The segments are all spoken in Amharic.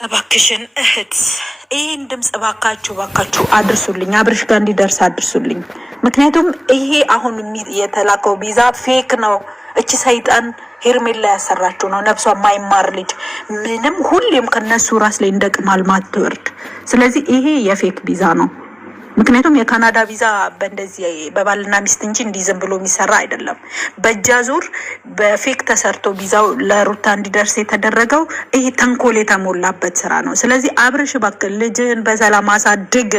እባክሽን እህት ይሄን ድምጽ እባካችሁ አድርሱልኝ፣ አብርሽ ጋር እንዲደርስ አድርሱልኝ። ምክንያቱም ይሄ አሁን የተላከው ቪዛ ፌክ ነው። እቺ ሰይጣን ሄርሜላ ያሰራችሁ ነው። ነፍሷ ማይማር ልጅ ምንም ሁሌም ከነሱ ራስ ላይ እንደቅማል ማትወርድ። ስለዚህ ይሄ የፌክ ቪዛ ነው። ምክንያቱም የካናዳ ቪዛ በእንደዚህ በባልና ሚስት እንጂ እንዲዝም ብሎ የሚሰራ አይደለም። በእጃዙር በፌክ ተሰርቶ ቪዛው ለሩታ እንዲደርስ የተደረገው ይሄ ተንኮል የተሞላበት ስራ ነው። ስለዚህ አብርሽ እባክህ ልጅህን በሰላም አሳድግ።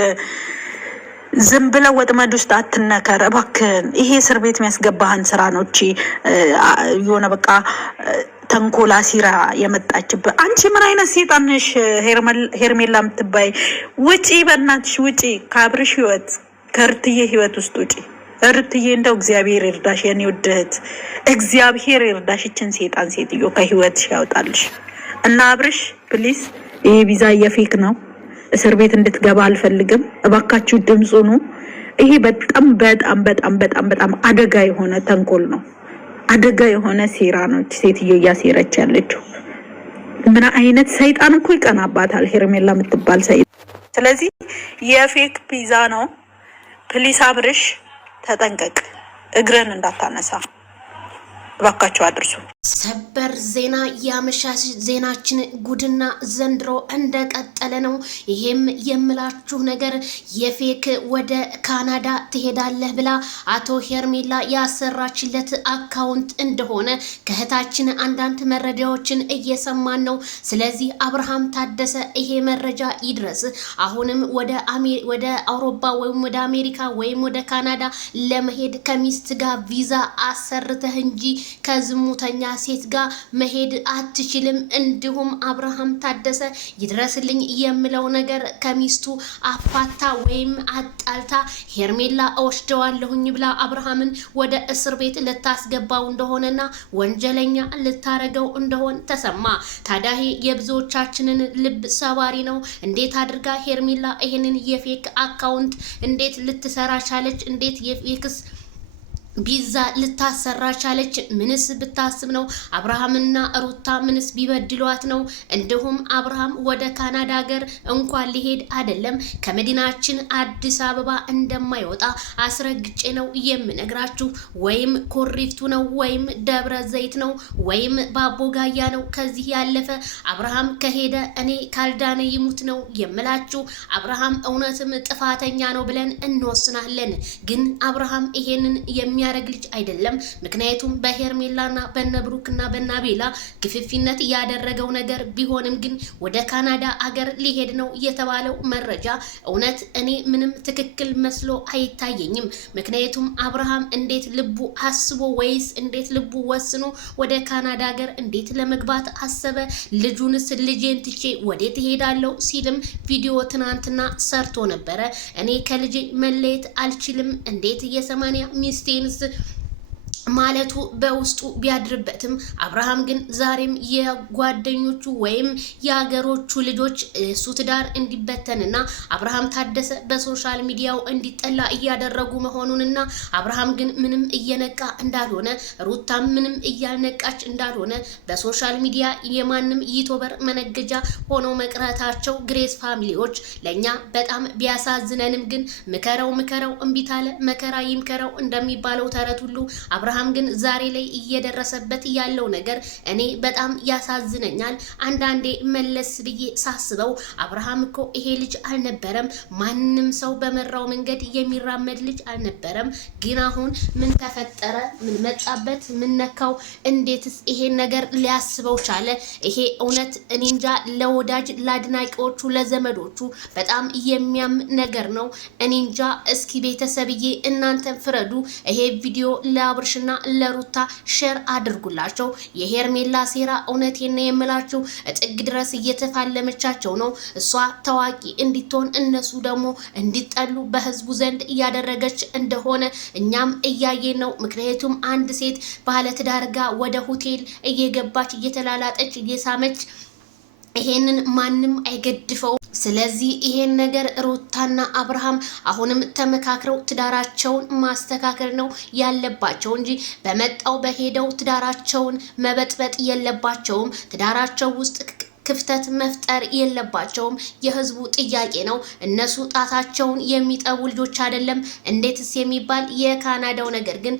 ዝም ብለው ወጥመድ ውስጥ አትነከር እባክህን። ይሄ እስር ቤት የሚያስገባህን ስራ ነው። እቺ የሆነ በቃ ተንኮላ ሲራ የመጣችበት አንቺ ምን አይነት ሴጣን ነሽ? ሄርሜላ የምትባይ ውጪ፣ በእናትሽ ውጪ ከአብርሽ ህይወት፣ ከርትዬ ህይወት ውስጥ ውጪ። እርትዬ እንደው እግዚአብሔር ይርዳሽ የኔ ውድ እህት፣ እግዚአብሔር ይርዳሽ። ይችን ሴጣን ሴትዮ ከህይወትሽ ያውጣልሽ። እና አብርሽ ፕሊስ፣ ይሄ ቪዛ የፌክ ነው። እስር ቤት እንድትገባ አልፈልግም። እባካችሁ ድምፁ ነው። ይሄ በጣም በጣም በጣም በጣም በጣም አደጋ የሆነ ተንኮል ነው። አደጋ የሆነ ሴራ ነው ሴትዮ እያሴረች ያለችው። ምን አይነት ሰይጣን እኮ ይቀናባታል ሄርሜላ የምትባል ሰይጣን። ስለዚህ የፌክ ቪዛ ነው። ፕሊስ አብርሽ ተጠንቀቅ፣ እግርን እንዳታነሳ እባካችሁ አድርሱ። ሰበር ዜና ያመሻሽ ዜናችን ጉድና ዘንድሮ እንደቀጠለ ነው። ይሄም የምላችሁ ነገር የፌክ ወደ ካናዳ ትሄዳለህ ብላ አቶ ሄርሜላ ያሰራችለት አካውንት እንደሆነ ከእህታችን አንዳንድ መረጃዎችን እየሰማን ነው። ስለዚህ አብርሃም ታደሰ ይሄ መረጃ ይድረስ። አሁንም ወደ አውሮፓ ወይም ወደ አሜሪካ ወይም ወደ ካናዳ ለመሄድ ከሚስት ጋር ቪዛ አሰርተህ እንጂ ከዝሙተኛ ሴት ጋር መሄድ አትችልም። እንዲሁም አብርሃም ታደሰ ይድረስልኝ የምለው ነገር ከሚስቱ አፋታ ወይም አጣልታ ሄርሜላ እወስደዋለሁኝ ብላ አብርሃምን ወደ እስር ቤት ልታስገባው እንደሆነና ወንጀለኛ ልታረገው እንደሆን ተሰማ። ታዲያ የብዙዎቻችንን ልብ ሰባሪ ነው። እንዴት አድርጋ ሄርሜላ ይሄንን የፌክ አካውንት እንዴት ልትሰራ ቻለች? እንዴት የፌክስ ቪዛ ልታሰራ ቻለች? ምንስ ብታስብ ነው? አብርሃምና ሩታ ምንስ ቢበድሏት ነው? እንዲሁም አብርሃም ወደ ካናዳ ሀገር እንኳን ሊሄድ አይደለም ከመዲናችን አዲስ አበባ እንደማይወጣ አስረግጬ ነው የምነግራችሁ። ወይም ኮሪፍቱ ነው ወይም ደብረ ዘይት ነው ወይም ባቦጋያ ነው። ከዚህ ያለፈ አብርሃም ከሄደ እኔ ካልዳነ ይሙት ነው የምላችሁ። አብርሃም እውነትም ጥፋተኛ ነው ብለን እንወስናለን። ግን አብርሃም ይሄንን የሚያረግ ልጅ አይደለም። ምክንያቱም በሄርሜላና በነብሩክና በናቤላ ግፍፊነት ያደረገው ነገር ቢሆንም ግን ወደ ካናዳ አገር ሊሄድ ነው የተባለው መረጃ እውነት እኔ ምንም ትክክል መስሎ አይታየኝም። ምክንያቱም አብርሃም እንዴት ልቡ አስቦ ወይስ እንዴት ልቡ ወስኖ ወደ ካናዳ አገር እንዴት ለመግባት አሰበ? ልጁንስ ልጄን ትቼ ወዴት እሄዳለሁ ሲልም ቪዲዮ ትናንትና ሰርቶ ነበረ። እኔ ከልጄ መለየት አልችልም፣ እንዴት የሰማንያ ሚስቴን ማለቱ በውስጡ ቢያድርበትም አብርሃም ግን ዛሬም የጓደኞቹ ወይም የሀገሮቹ ልጆች እሱ ትዳር እንዲበተንና አብርሃም ታደሰ በሶሻል ሚዲያው እንዲጠላ እያደረጉ መሆኑንና አብርሃም ግን ምንም እየነቃ እንዳልሆነ ሩታም ምንም እያልነቃች እንዳልሆነ በሶሻል ሚዲያ የማንም ዩቲዩበር መነገጃ ሆነው መቅረታቸው ግሬስ ፋሚሊዎች ለኛ በጣም ቢያሳዝነንም ግን ምከረው እምቢ ታለ መከራ ይምከረው እንደሚባለው ተረት ሁሉ አብርሃም ግን ዛሬ ላይ እየደረሰበት ያለው ነገር እኔ በጣም ያሳዝነኛል። አንዳንዴ መለስ ብዬ ሳስበው አብርሃም እኮ ይሄ ልጅ አልነበረም፣ ማንም ሰው በመራው መንገድ የሚራመድ ልጅ አልነበረም። ግን አሁን ምን ተፈጠረ? ምን መጣበት? ምን ነካው? እንዴትስ ይሄን ነገር ሊያስበው ቻለ? ይሄ እውነት እኔ እንጃ። ለወዳጅ ለአድናቂዎቹ፣ ለዘመዶቹ በጣም የሚያም ነገር ነው። እኔ እንጃ። እስኪ ቤተሰብዬ እናንተን ፍረዱ። ይሄ ቪዲዮ ለአብርሽና ለሩታ ሼር አድርጉላቸው። የሄርሜላ ሴራ እውነቴን ነው የምላችሁ ጥግ ድረስ እየተፋለመቻቸው ነው። እሷ ታዋቂ እንድትሆን እነሱ ደግሞ እንዲጠሉ በህዝቡ ዘንድ እያደረገች እንደሆነ እኛም እያየን ነው። ምክንያቱም አንድ ሴት ባለትዳር ጋር ወደ ሆቴል እየገባች እየተላላጠች እየሳመች ይሄንን ማንም አይገድፈው። ስለዚህ ይሄን ነገር ሩታና አብርሃም አሁንም ተመካክረው ትዳራቸውን ማስተካከል ነው ያለባቸው እንጂ በመጣው በሄደው ትዳራቸውን መበጥበጥ የለባቸውም። ትዳራቸው ውስጥ ክፍተት መፍጠር የለባቸውም። የህዝቡ ጥያቄ ነው። እነሱ ጣታቸውን የሚጠቡ ልጆች አይደለም። እንዴትስ የሚባል የካናዳው ነገር ግን